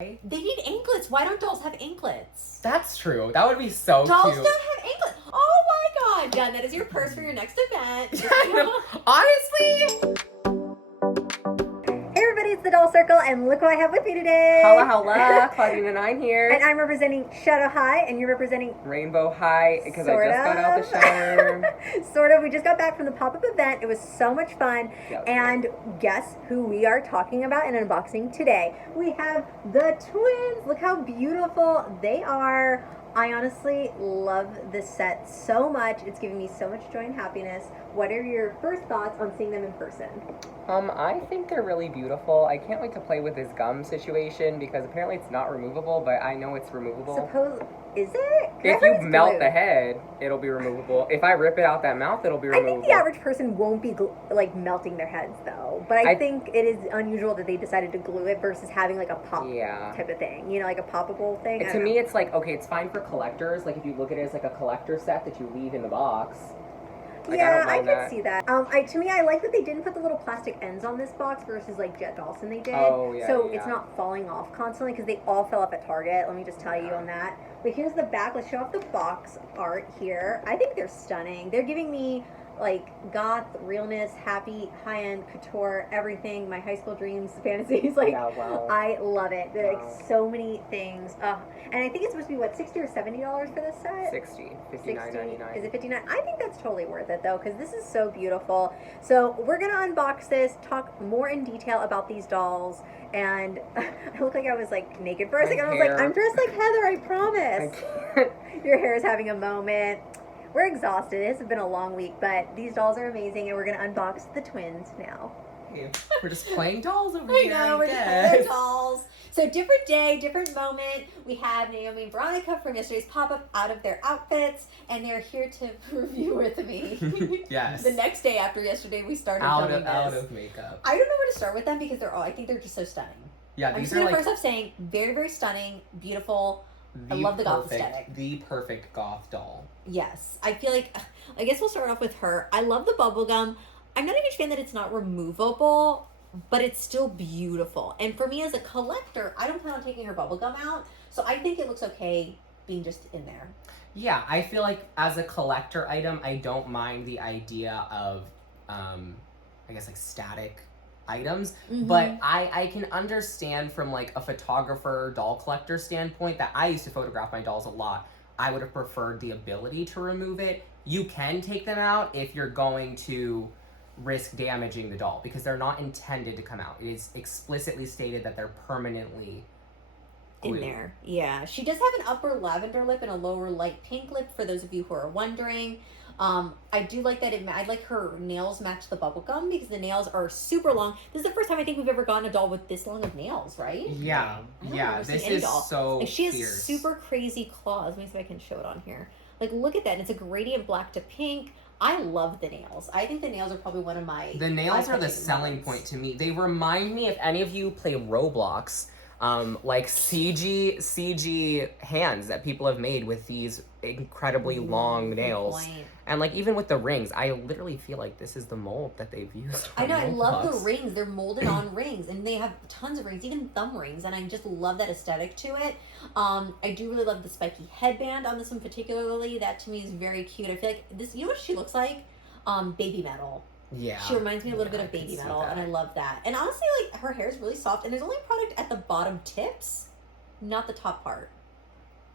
They need anklets. Why don't dolls have anklets? That's true. That would be so dolls cute. Dolls don't have anklets. Oh my god, Jen, that is your purse for your next event. Honestly. Hey everybody, it's the Doll Circle, and look who I have with me today. Holla, holla. Clawdeena and I'm here. And I'm representing Shadow High, and you're representing Rainbow High, because I just got out the shower. Sort of. We just got back from the pop-up event. It was so much fun. Yep. And guess who we are talking about in unboxing today? We have the twins. Look how beautiful they are. I honestly love this set so much. It's giving me so much joy and happiness. What are your first thoughts on seeing them in person? I think they're really beautiful. I can't wait to play with this gum situation because apparently it's not removable, but I know it's removable. Is it? If you melt the head, it'll be removable. If I rip it out that mouth, it'll be removable. I think the average person won't be like melting their heads though, but I think it is unusual that they decided to glue it versus having like a pop type of thing. You know, like a poppable thing. To me, it's like, okay, it's fine for collectors. Like if you look at it as like a collector set that you leave in the box. Like, yeah, I could see that. To me, I like that they didn't put the little plastic ends on this box versus like Jet Dawson they did. Oh, yeah, so it's not falling off constantly because they all fell off at Target. Let me just tell you on that. But here's the back. Let's show off the box art here. I think they're stunning. They're giving me like goth, realness, happy, high-end, couture, everything. My high school dreams, fantasies. Like, I love it. There are like so many things. And I think it's supposed to be what, $60 or $70 for this set? $60, $59.99. Is it $59? I think that's totally worth it though, because this is so beautiful. So we're gonna unbox this, talk more in detail about these dolls. And I look like I was like naked for a second. I was like, I'm dressed like Heather, I promise. Your hair is having a moment. We're exhausted. It has been a long week, but these dolls are amazing, and we're going to unbox the twins now. We're just playing dolls over here. I know, we're just playing dolls. So different day, different moment. We have Naomi and Veronica from yesterday's pop-up out of their outfits, and they're here to review with me. Yes. The next day after yesterday, we started out of makeup. I don't know where to start with them because I think they're just so stunning. Yeah, these are like first off saying very, very stunning, beautiful. I love the goth aesthetic. The perfect goth doll. Yes. I feel like, I guess we'll start off with her. I love the bubblegum. I'm not a huge fan that it's not removable, but it's still beautiful. And for me as a collector, I don't plan on taking her bubblegum out. So I think it looks okay being just in there. Yeah, I feel like as a collector item, I don't mind the idea of, I guess like static items, but I can understand from like a photographer, doll collector standpoint that I used to photograph my dolls a lot. I would have preferred the ability to remove it. You can take them out if you're going to risk damaging the doll because they're not intended to come out. It is explicitly stated that they're permanently glued. In there. Yeah. She does have an upper lavender lip and a lower light pink lip for those of you who are wondering. I do like that I like her nails match the bubblegum because the nails are super long. This is the first time I think we've ever gotten a doll with this long of nails, right? Yeah. Yeah, this is so like, she has fierce. Super crazy claws. Let me see if I can show it on here. Like, look at that. And it's a gradient black to pink. I love the nails. I think the nails are probably one of my... The nails are the selling point to me. They remind me, if any of you play Roblox, like CG hands that people have made with these incredibly long nails. And like even with the rings, I literally feel like this is the mold that they've used. I know, I love the rings. They're molded on rings, and they have tons of rings, even thumb rings, and I just love that aesthetic to it. I do really love the spiky headband on this one particularly. That to me is very cute. I feel like this, you know what she looks like? Baby Metal. Yeah. She reminds me a little bit of Baby Metal, and I love that. And honestly, like, her hair is really soft, and there's only product at the bottom tips, not the top part.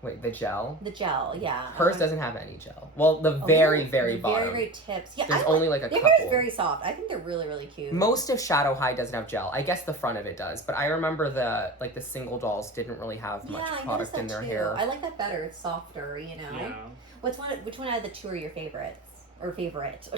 Wait, the gel? The gel, yeah. Hers doesn't have any gel. Well, the very bottom. Very, very tips. Yeah, there's only like a couple. Their hair is very soft. I think they're really, really cute. Most of Shadow High doesn't have gel. I guess the front of it does, but I remember the single dolls didn't really have much product in their hair. I like that better. It's softer, you know. Yeah. Which one out of the two are your favorites? Or favorites?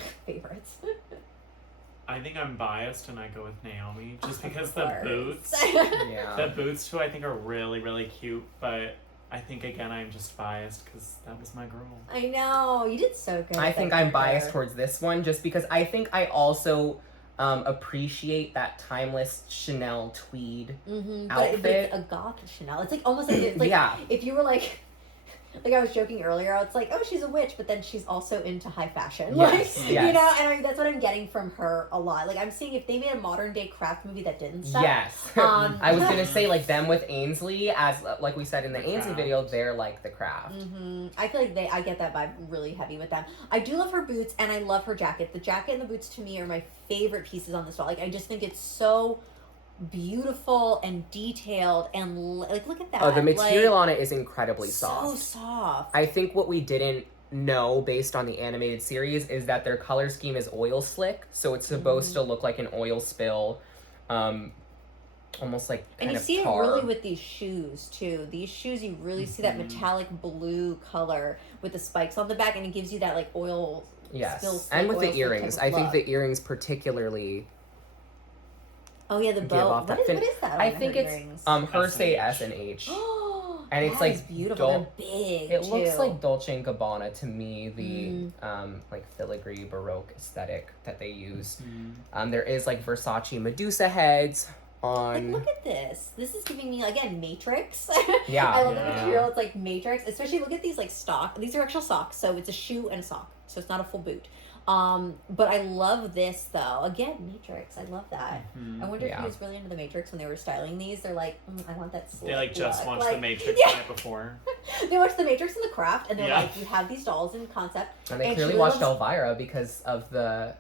I think I'm biased and I go with Naomi just because the boots. Yeah. The boots too I think are really, really cute, but I think again I'm just biased because that was my girl. I know, you did so good. I think I'm biased towards this one just because I think I also appreciate that timeless Chanel tweed outfit. But it's a goth Chanel. It's like almost like, it's like if you were like Like I was joking earlier, it's like, oh, she's a witch, but then she's also into high fashion. Yes, Like, yes. you know, and that's what I'm getting from her a lot. Like I'm seeing if they made a modern day craft movie that didn't suck. Yes. I was gonna say like them with Ainsley, as like we said in the The Ainsley Craft. video, they're like the craft. I feel like I get that vibe really heavy with them. I do love her boots and I love her jacket. The jacket and the boots to me are my favorite pieces on this doll. Like I just think it's so beautiful and detailed and like look at that. Oh, the material like, on it is incredibly soft. So soft. I think what we didn't know based on the animated series is that their color scheme is oil slick, so it's supposed to look like an oil spill, almost like kind and you of see tar. it really with these shoes too. These shoes, you really see that metallic blue color with the spikes on the back, and it gives you that like oil. Yes, spill, and with oil the slick earrings, type of I think look. the earrings particularly. Oh yeah, the give bow. off that What fin- is that? I on think her it's earrings? hers say S&H. S and H. Oh, And it's that like is beautiful. dol- They're big. It looks too. like Dolce and Gabbana to me, the like filigree Baroque aesthetic that they use. There is like Versace Medusa heads on. Like, look at this. This is giving me again Matrix. Yeah. I love the Yeah. material. It's like Matrix. Especially look at these like stock. These are actual socks, so it's a shoe and a sock. So it's not a full boot. But I love this though. Again, Matrix. I love that. I wonder if Yeah. he was really into the Matrix when they were styling these. They're like, I want that. They like just look. watched Like, the Matrix yeah. the night before. They watched the Matrix and the Craft, and they're Yeah. like, you have these dolls in concept. And they And clearly she watched loves- Elvira because of the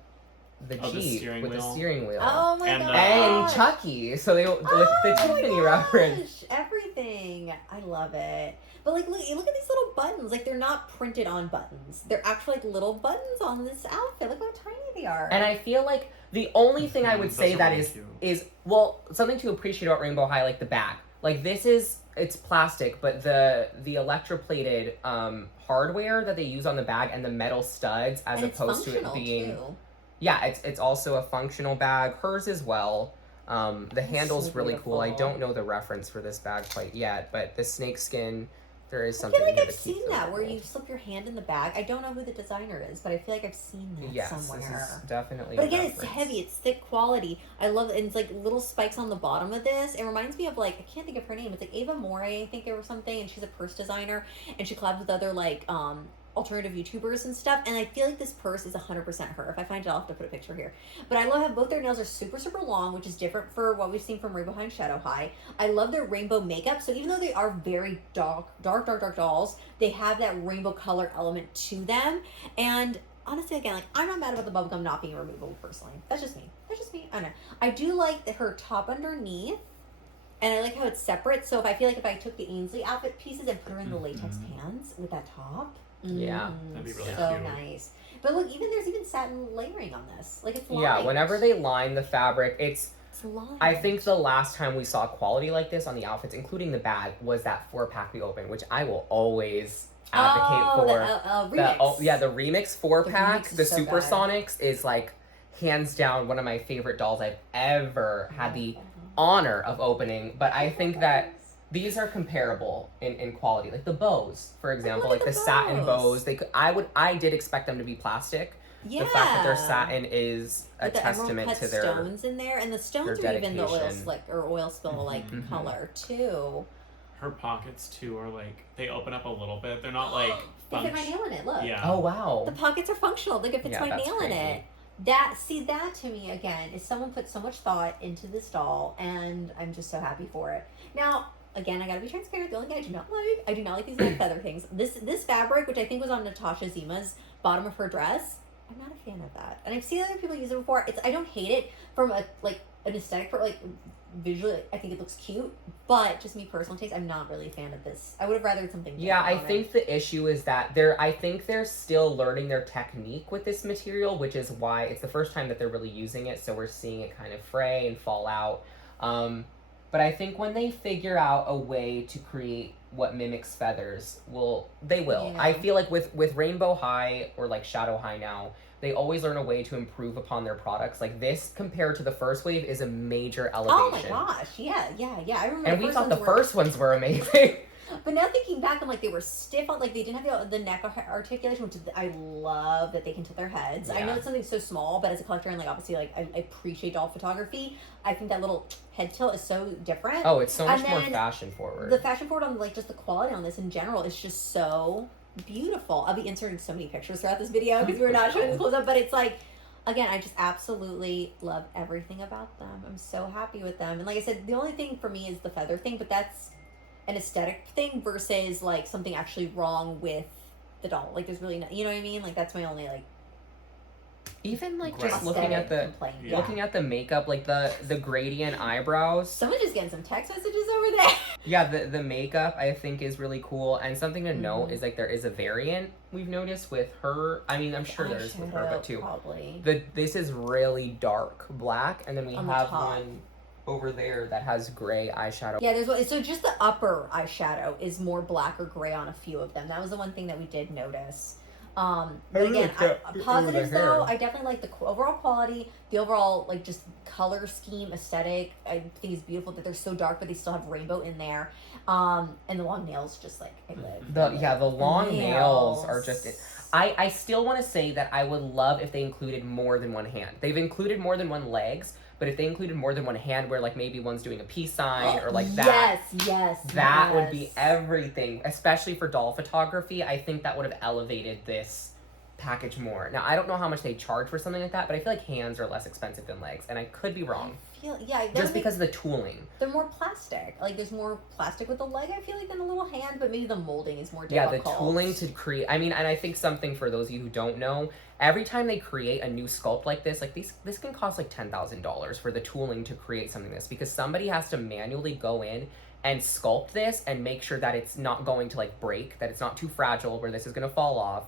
Oh, the Jeep steering with the wheel. steering wheel. Oh my And, god. And Chucky. So they with the Oh my Tiffany gosh, reference. everything. I love it. But like, look at these little buttons. Like they're not printed on buttons. They're actually like little buttons on this outfit. Look how tiny they are. And I feel like the only thing I would Those say are that really is cute. is well something to appreciate about Rainbow High, like the bag. Like this is it's plastic, but the electroplated hardware that they use on the bag and the metal studs, as And it's opposed to it functional, being too. yeah, it's also a functional bag. Hers as well. The handle's so really cool. I beautiful. don't know the reference for this bag quite yet, but the snake skin, there is I something feel like here I've to keep seen them that where cool. you slip your hand in the bag. I don't know who the designer is, but I feel like I've seen that Yes, this somewhere. is definitely. But a again, it's reference. heavy. It's thick quality. I love it. And it's like little spikes on the bottom of this. It reminds me of like I can't think of her name. It's like Ava More, I think there was something, and she's a purse designer, and she collabs with other like alternative YouTubers and stuff. And I feel like this purse is 100% her. If I find it, I'll have to put a picture here. But I love how both their nails are super long, which is different for what we've seen from Rainbow High and Shadow High. I love their rainbow makeup. So even though they are very dark dolls, they have that rainbow color element to them. And honestly, again, like I'm not mad about the bubblegum not being removable personally. That's just me. I don't know. I do like her top underneath, and I like how it's separate. So if I feel like if I took the Ainsley outfit pieces and put her in the latex pants with that top, Yeah. That'd be really so cute. nice. But look, there's even satin layering on this. Like it's lined. Yeah, whenever they line the fabric, it's lined. I think the last time we saw quality like this on the outfits, including the bag, was that 4-pack we opened, which I will always advocate for. Remix. The remix 4-pack, remix is the so Supersonics, is like hands down one of my favorite dolls I've ever had the honor of opening. But I think that these are comparable in quality, like the bows, for example, look like at the the satin bows. bows. I did expect them to be plastic. Yeah. The fact that they're satin is a With the testament emerald to cut their. stones in there, and the stones their are even the oil dedication. slick or oil spill like Mhm. color too. Her pockets too are like they open up a little bit. They're not like They fit my nail in it. Look. Yeah. Oh wow! The pockets are functional. Look, it fits Yeah, my that's nail in crazy. it. That to me again is someone put so much thought into this doll, and I'm just so happy for it. Now, again, I gotta be transparent. The only thing I do not like these little feather things. This fabric, which I think was on Natasha Zima's bottom of her dress, I'm not a fan of that. And I've seen other people use it before. I don't hate it from an aesthetic, visually, I think it looks cute, but just me personal taste, I'm not really a fan of this. I would have rathered something different. Yeah, I on it. think the issue is that I think they're still learning their technique with this material, which is why it's the first time that they're really using it, so we're seeing it kind of fray and fall out. But I think when they figure out a way to create what mimics feathers, they will. Yeah. I feel like with Rainbow High or like Shadow High now, they always learn a way to improve upon their products. Like this, compared to the first wave, is a major elevation. Oh my gosh, yeah. I remember. And the we first thought the ones were- first ones were amazing. But now thinking back, I'm like, they were stiff on, like, they didn't have the neck articulation, which is, I love that they can tilt their heads. I know Yeah. it's something so small, but as a collector and, like, obviously, like, I appreciate doll photography. I think that little head tilt is so different. Oh, it's so much And more then fashion forward. The fashion forward on, like, just the quality on this in general is just so beautiful. I'll be inserting so many pictures throughout this video because we're not showing this close up, but it's like, again, I just absolutely love everything about them. I'm so happy with them. And like I said, the only thing for me is the feather thing, but that's an aesthetic thing versus like something actually wrong with the doll. Like there's really no, you know what I mean? Like that's my only like Even like Right. just looking at the complaint. Yeah. looking at the makeup, like the gradient eyebrows. Someone just getting some text messages over there. Yeah, the makeup I think is really cool. And something to note Mhm. is like there is a variant we've noticed with her. I mean, I'm sure there is with her, but too. Probably. This is really dark black, and then we On the have top. one over there that has gray eyeshadow. Yeah, there's one. So just the upper eyeshadow is more black or gray on a few of them. That was the one thing that we did notice. But really again, like the- positives the hair. though, I definitely like the overall quality, the overall like just color scheme, aesthetic. I think is beautiful that they're so dark, but they still have rainbow in there. And the long nails, just like I live. The long nails are just. I still want to say that I would love if they included more than one hand. They've included more than one legs, but if they included more than one hand, where like maybe one's doing a peace sign or like that. That would be everything, especially for doll photography. I think that would have elevated this package more. Now, I don't know how much they charge for something like that, but I feel like hands are less expensive than legs, and I could be wrong. Just Because of the tooling. they're more plastic. Like there's more plastic with the leg, I feel like, than a little hand, but maybe the molding is more Yeah, difficult. the tooling to create. I mean, and I think something for those of you who don't know, every time they create a new sculpt like this can cost like $10,000 for the tooling to create something like this, because somebody has to manually go in and sculpt this and make sure that it's not going to like break, that it's not too fragile where this is going to fall off.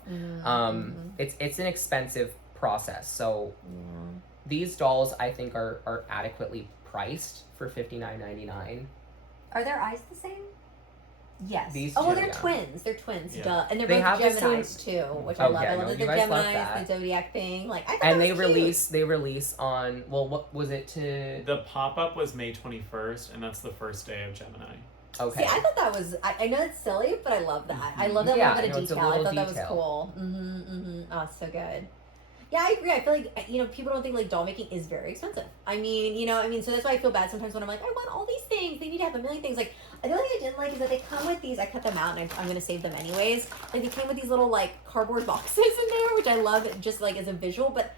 It's an expensive process. So these dolls I think are adequately priced for $59.99. Are their eyes the same? Yes. These well, two, they're yeah. twins. They're twins. Yeah. Duh. And they're They both have the Geminis too, which I Oh, love. yeah, I no, love that you they're guys love Geminis, that. the zodiac thing. Like I thought And that they was cute. release on, well, what was it to? The pop-up was May 21st, and that's the first day of Gemini. Okay. See, I thought that was. I know it's silly, but I love that. I love that Yeah, little bit no, of it's a detail. I little thought that was detail. cool. Oh, so good. Yeah, I agree. I feel like people don't think like doll making is very expensive. I mean, so that's why I feel bad sometimes when I'm like, I want all these things. They need to have a million things. Like the only thing I didn't like is that they come with these. I cut them out and I'm gonna save them anyways. Like they came with these little like cardboard boxes in there, which I love just like as a visual. But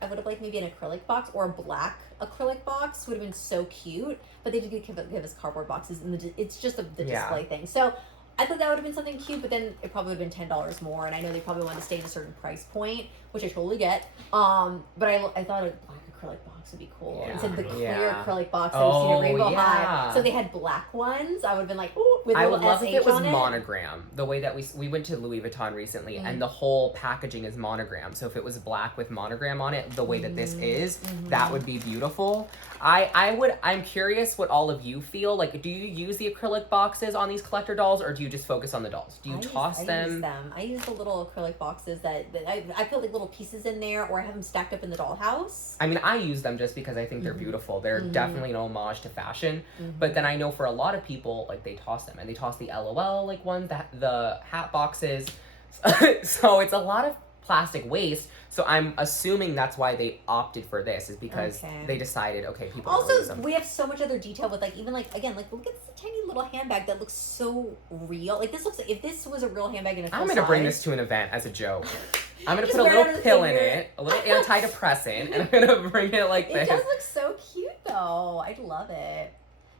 I would have liked maybe an acrylic box or a black acrylic box would have been so cute. But they did give us cardboard boxes, and it's just the display thing. So I thought that would have been something cute, but then it probably would have been $10 more, and I know they probably wanted to stay at a certain price point, which I totally get. But I thought a black acrylic box would be cool Yeah. instead of the clear Yeah. acrylic box that we've seen at Rainbow yeah. High. So they had black ones. I would have been like, ooh, with a I little would love if SH it was on it. monogram. The way that we went to Louis Vuitton recently, and the whole packaging is monogram. So if it was black with monogram on it, the way that this is, that would be beautiful. I'm curious what all of you feel. Like, do you use the acrylic boxes on these collector dolls, or do you just focus on the dolls? Do you toss them? I use them. I use the little acrylic boxes that I put like little pieces in there, or I have them stacked up in the dollhouse. I mean, I use them just because I think they're beautiful. They're definitely an homage to fashion. But then I know for a lot of people, like they toss them, and they toss the LOL like ones, the hat boxes. So it's a lot of plastic waste. So I'm assuming that's why they opted for this, is because they decided, okay, people are gonna use Also, them. we have so much other detail with like even like again like look at this tiny little handbag that looks so real. Like this looks like if this was a real handbag in a full I'm gonna bring size- this to an event as a joke. I'm gonna Just put a wear it little on the pill in finger. it, a little antidepressant, and I'm gonna bring it like It this. does look so cute though. I love it.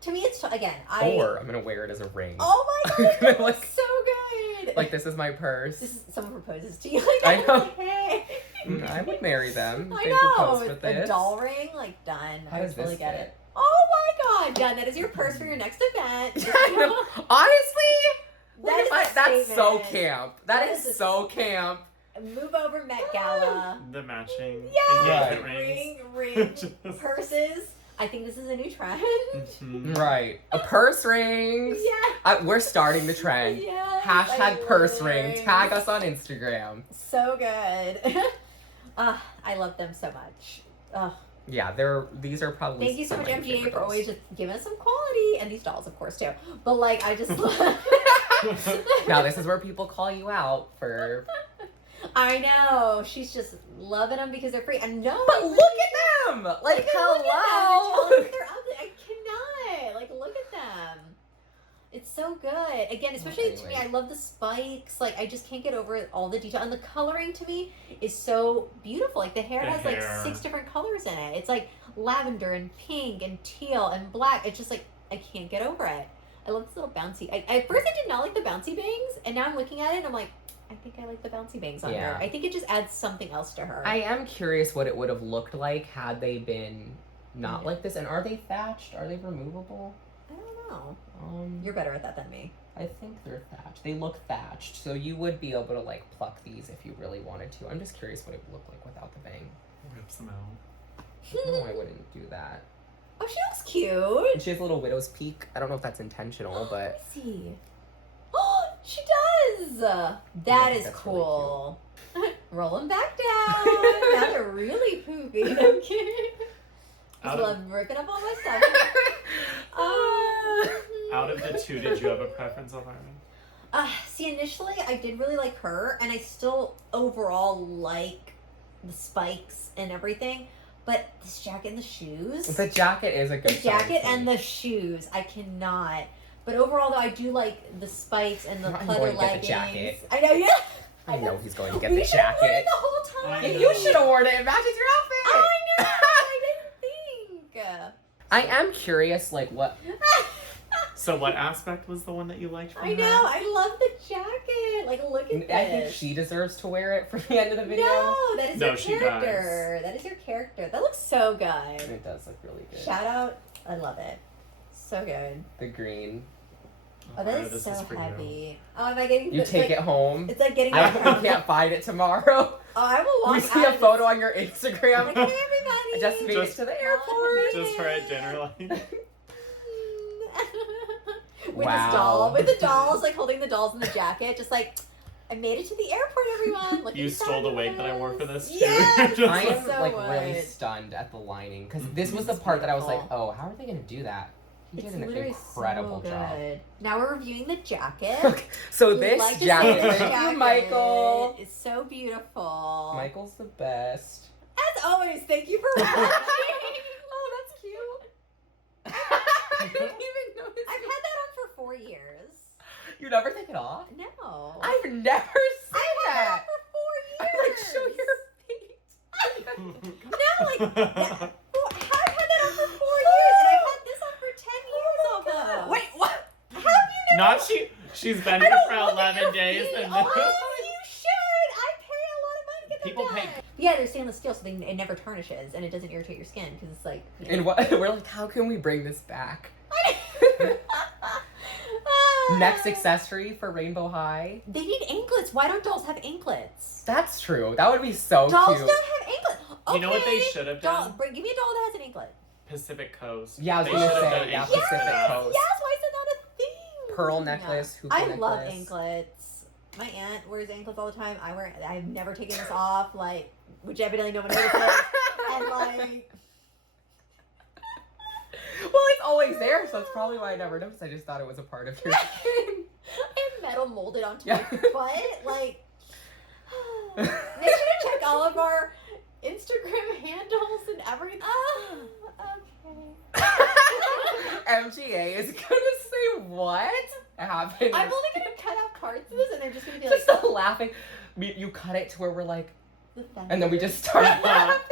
To me, it's again. Or I'm gonna wear it as a ring. Oh my god, it Like- looks so good. Like this is my purse. This is someone proposes to you like I that. know. Like, hey. I would marry them. I They know. proposed with A this. doll ring, like done. How I does totally this get fit? it. Oh my god, done. That is your purse for your next event. Yeah, I know. Honestly, That is a that's so statement. camp. That that is is a so camp. Move over Met Gala. The matching Yeah, engagement rings. ring, Just- purses. I think this is a new trend. Mhm. Right. A purse rings. Yeah. We're starting the trend. Yes, Hashtag I purse love ring. rings. Tag us on Instagram. So good. I love them so much. Yeah, these are probably. Thank you so some much, of my MGA, favorite for always dolls. just giving us some quality, and these dolls, of course, too. But like, I just. Now this is where people call you out for. I know she's just loving them because they're free. And no, But look at them! Like, hello! They're ugly. I cannot. Like, look at them. It's so good. Again, especially to me, I love the spikes. Like, I just can't get over all the detail. And the coloring to me is so beautiful. Like, the hair has like 6 different colors in it. It's like lavender and pink and teal and black. It's just like, I can't get over it. I love this little bouncy. At first, I did not like the bouncy bangs. And now I'm looking at it and I'm like, I think I like the bouncy bangs on her. I think it just adds something else to her. I am curious what it would have looked like had they been not like this. And are they thatched? Are they removable? I don't know. You're better at that than me. I think they're thatched. They look thatched, so you would be able to like pluck these if you really wanted to. I'm just curious what it would look like without the bang. Rips them out. No, I wouldn't do that. Oh, she looks cute. And she has a little widow's peak. I don't know if that's intentional, but Let me see. Oh, she does. That is that's cool. Roll them back down. Now they're really poopy. I'm kidding. Just love ripping up all my stuff. Out of the two, did you have a preference on Iron? See, initially I did really like her, and I still overall like the spikes and everything. But this jacket and the shoes. the jacket is a good. The jacket and the shoes, I cannot. But overall, though, I do like the spikes and the I'm pleather going to get leggings. the jacket. I know, yeah. I know he's going to get We the should have worn jacket. it the whole time. I know. You should have worn it. It matches your outfit. I know. I didn't think. I am curious, like what. So what aspect was the one that you liked from I know. her? I love the jacket. Like, look at this. I think she deserves to wear it for the end of the video. No, that is No, your she character. That is your character. That looks so good. It does look really good. Shout out. I love it. So good. The green. Oh, that Ira, is this so for you. heavy. Oh, am I getting? You it's take like, it home. It's like getting. I my hope you can't find it tomorrow. Oh, I will We walk see out a of photo this- on your Instagram. Like, hey, everybody. I just made it Just- to the airport. Just for at dinner, like. With Wow. this doll, with the dolls, like holding the dolls in the jacket, just like I made it to the airport, everyone. Look You at stole the wig that I wore for this, too. Yes, Just I am so like really would. stunned at the lining because this was It's the part that I was like, beautiful. oh, how are they gonna do that? He It's did an literally incredible so job. good. Now we're reviewing the jacket. Okay, so We this like to jacket, say this thank you, jacket Michael. is so beautiful. Michael's the best. As always, thank you for watching. Oh, that's cute. I didn't even notice. I've had that on for 4 years. You never take it off? No. I've never seen I've had that. that for 4 I years. like show your feet. No, like that. Well, I've had that on for 4 years, and I've had this on for 10 years almost. Wait, what? How have you never? Not she's been here for 11 days and Oh, you should. I pay a lot of money to get them People done. pay- Yeah, they're stainless steel, so it never tarnishes and it doesn't irritate your skin because it's like. You know. And what we're like, how can we bring this back? Next accessory for Rainbow High. They need anklets. Why don't dolls have anklets? That's true. That would be so Dolls cute. don't have anklets. Okay. You know what they should have Doll, done? give me a doll that has an anklet. Pacific Coast. Yeah, I was They gonna should have say, done yeah, anklets Pacific for that. Coast. Yes, why is it not a thing? Pearl necklace, hoop I necklace. love anklets. My aunt wears anklets all the time. I've never taken this off, like, which evidently no one notices. And like, Well, it's always there, so that's probably why I never noticed. I just thought it was a part of your I have metal molded onto Yeah. my butt. Like, make sure to check all of our Instagram handles and everything. Okay. MGA is gonna say what happened. I'm only gonna cut out parts of this, and they're just gonna be like, just laughing. You cut it to where we're like, the and then we just start laughing.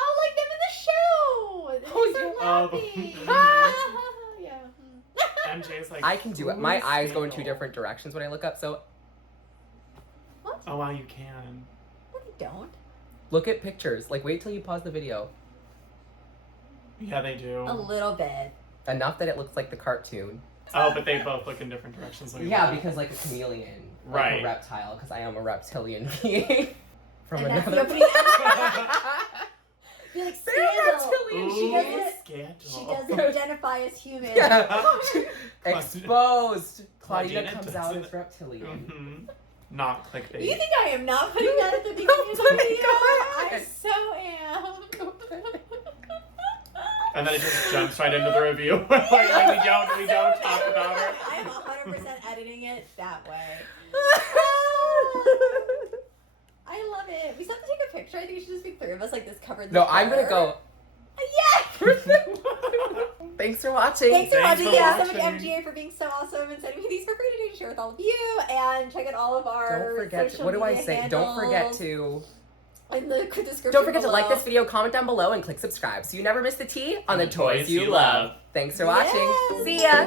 Oh, like them in the show. They Oh, start yeah. laughing. Yeah. MJ's like, I can do it. My "Ooh, eyes go in two scandal." different directions when I look up. So What? Oh wow, you can. No, they don't. look at pictures. Like, wait till you pause the video. Yeah, they do. A little bit. Enough that it looks like the cartoon. Oh, but they both look in different directions. When you Yeah, look. because like a chameleon, like Right. a reptile, because I am a reptilian being from And that's the another. opening. Be like, They're Scandal. reptilian. She Ooh, doesn't- scandal. She doesn't identify as human. Yeah. Exposed. Clawdeena Claudia comes out doesn't- as reptilian. Mhm. not clickbait. You think I am not putting that at the beginning of the video? I so am. And then it just jumps right into the review. like we don't talk about it. I am 100% editing it that way. I love it. We still have to take a picture. I think it should just be 3 of us like this covered. No, I'm gonna go. Yes! Thanks for watching. Thanks for watching. for Yeah, so much watching. MGA for being so awesome and sending me these for free to do to share with all of you. And check out all of our Don't forget. social What do I media say? Don't forget handles to. in the description. Don't forget to below. like this video, comment down below, and click subscribe so you never miss the tea on the toys you love. Thanks for watching. Yes. See ya.